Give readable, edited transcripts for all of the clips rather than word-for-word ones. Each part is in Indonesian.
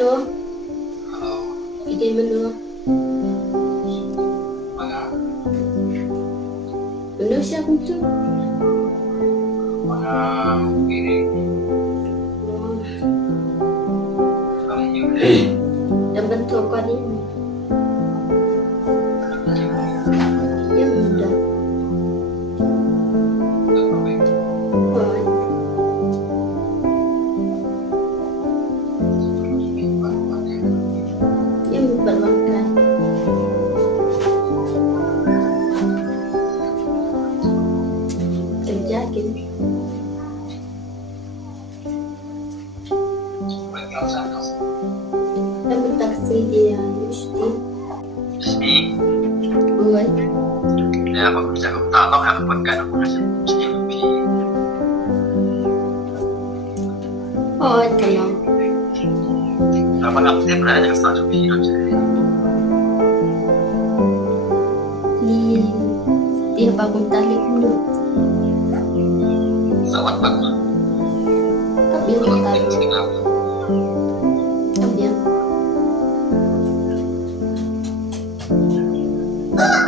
Halo, Halo, ide menu. mga Menu siya kung ito. mga piring kali yun. Dan bentuk kau ni. Yang mudah. Oh, yang bermakan. Kerja kini. Dan bertaksi dia mesti. Speak. Buat. Để mà mình sẽ không tạo tóc hay là quần cái nó cũng sẽ chỉ vì Oh, tolong. là bạn làm tiếp lại những sao chuẩn bị rồi chứ. Dia bangun talik dulu. Sao bạn Tapi dia bạn talik. tính làm Tapi dia.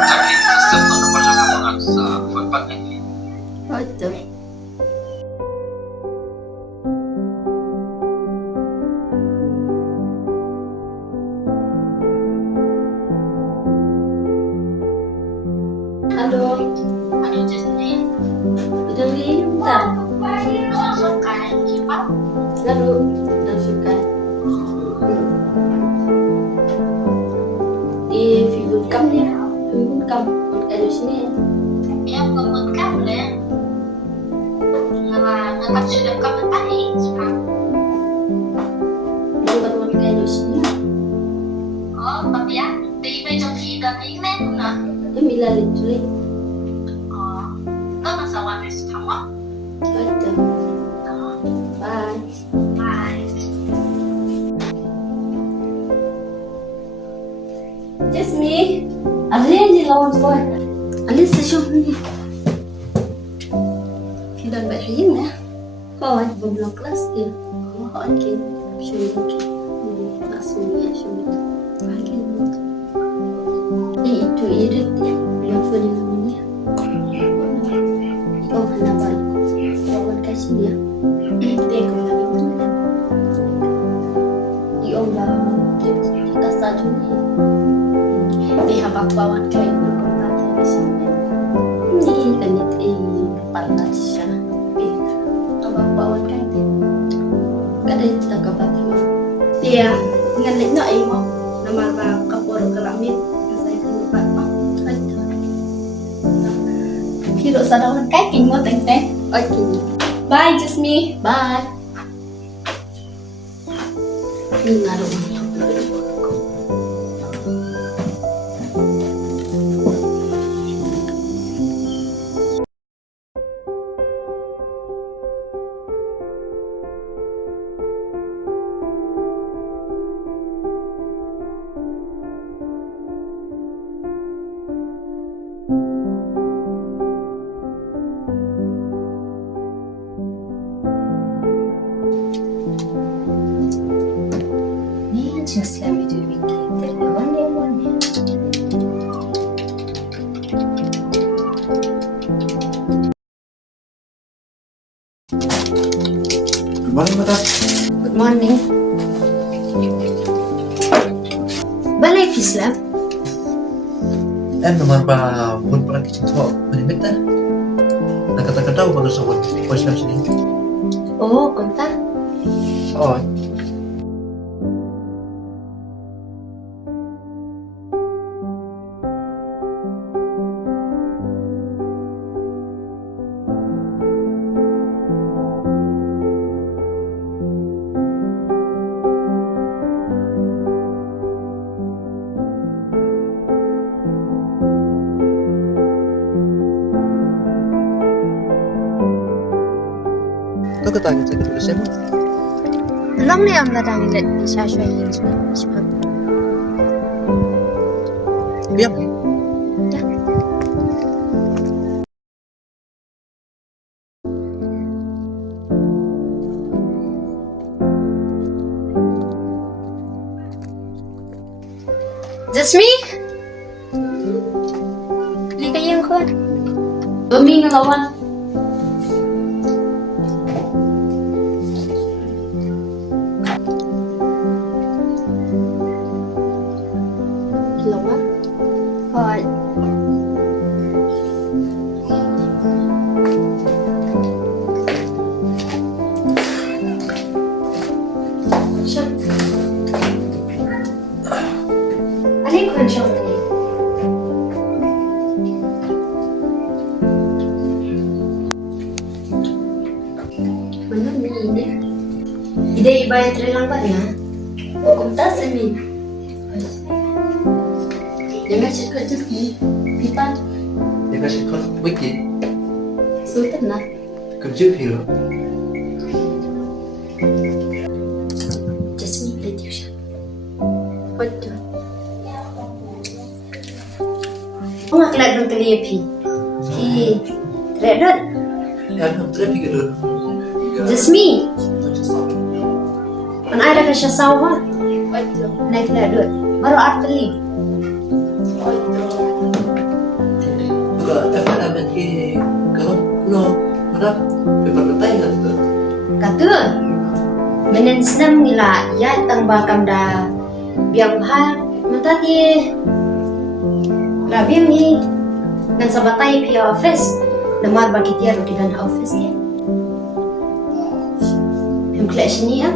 Tapi sistem nó có cho các bạn sa phần phần này thì Oh, itu. Halo, Halo Jasmine, udah lihat tak? langsung kain kipas. Lalu, dah suka. Di film cam ni, film cam ada di sini. Em có muốn cắt lên là người ta chưa được cắt được tay Lambat wan kayak di sini. tapi ya đi bây giờ thì gần ý nét nè Dia bila lagi. nó là sao anh sẽ thắng á Ada. Bye. bye Jasmine, ada yang di lawan boy. Ada session ni. Kita dah bahagia na. Kau ada belum kelas dia. Kau ada ke? Syukur. Langsung ya syukur. Bahagia. Itu irit dia. Yang punya namanya. Oh, nak balik. Kau kasih dia. Tengok lagi mana. Allah, kita saja ni. Dia habaq bawan kain berkompatan di sini. Ni kan itu panas siya. Habaq bawan kain. Kada itu tak kabafio. Dia dengan lekno imo nama ba kaporo keramit saya kan lupa apa. Hiro sadawan kain kingo teng-teng. Okay. Bye Jasmine. Bye. Ni ngaruh untuk Just let me do it. One day. Good morning, madam. Good morning. Balik Islam. Em nomor ba pun pernah kicin tua menimit dah. Nak kata tahu bagus sama posisi sini. Oh, kontak. Oh,都可当这个东西吗？ Long ni ang ladang ilat siya yin siya. Biar. Jasmine? Li kayang ko. Bumi ngelawan. Ngelawan. Hoy. Siya. Alin ko siya ni? Mana ni ini? Ide ibayat lang ba na? Hukum tas ni. Jangan cakap just ni. Pipan. Dia kasih kau wiki Sultan na. kerja hero. Jasmine play siya. Betul. Oh, akhlak dong keliapi. Ki. Redot. Ya, tapi gitu. Jasmine. Mana ada kasih sawah? Betul. Naik redot. Baru arteli. Juga apa namanya ki kalau mana paper betai kan tuh. Kata. Menen senam nila ya tang bakam da biang bahar mata ti labiam ni dan sabatai pia office namar bagi dia di dan office ya. Yang kelas ni ya.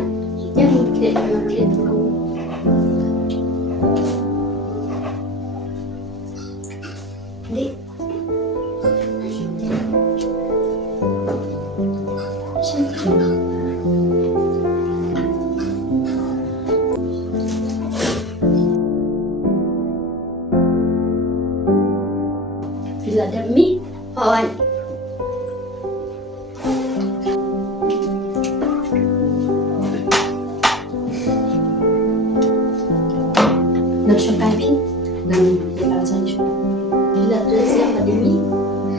Yang kelas Di. Villa Demi. Hoy. Nagsyampay dan pinalasan siya. Villa Demi.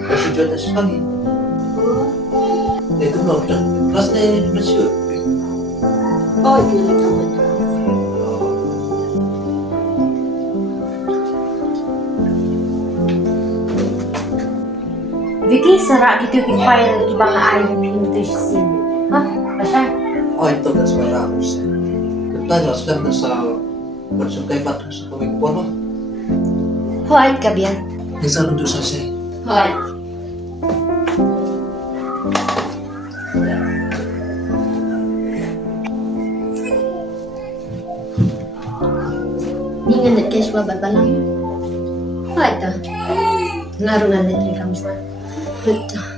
Kasih jual tas pagi. Itu belum dan kelasnya masih. Oh, Villa Demi. Vicky serak gitu di file di bawah air pintu sini. Hah? Pasal? Oh itu kan sekarang sih. Kita jelaskan tentang bersukai pada sebagai pola. Hoy, kabian. Bisa untuk selesai. Hoy. Ni ngandet ke suwa babalang. Hoy ta. Ngaruh ngandet kamu suwa. Betul.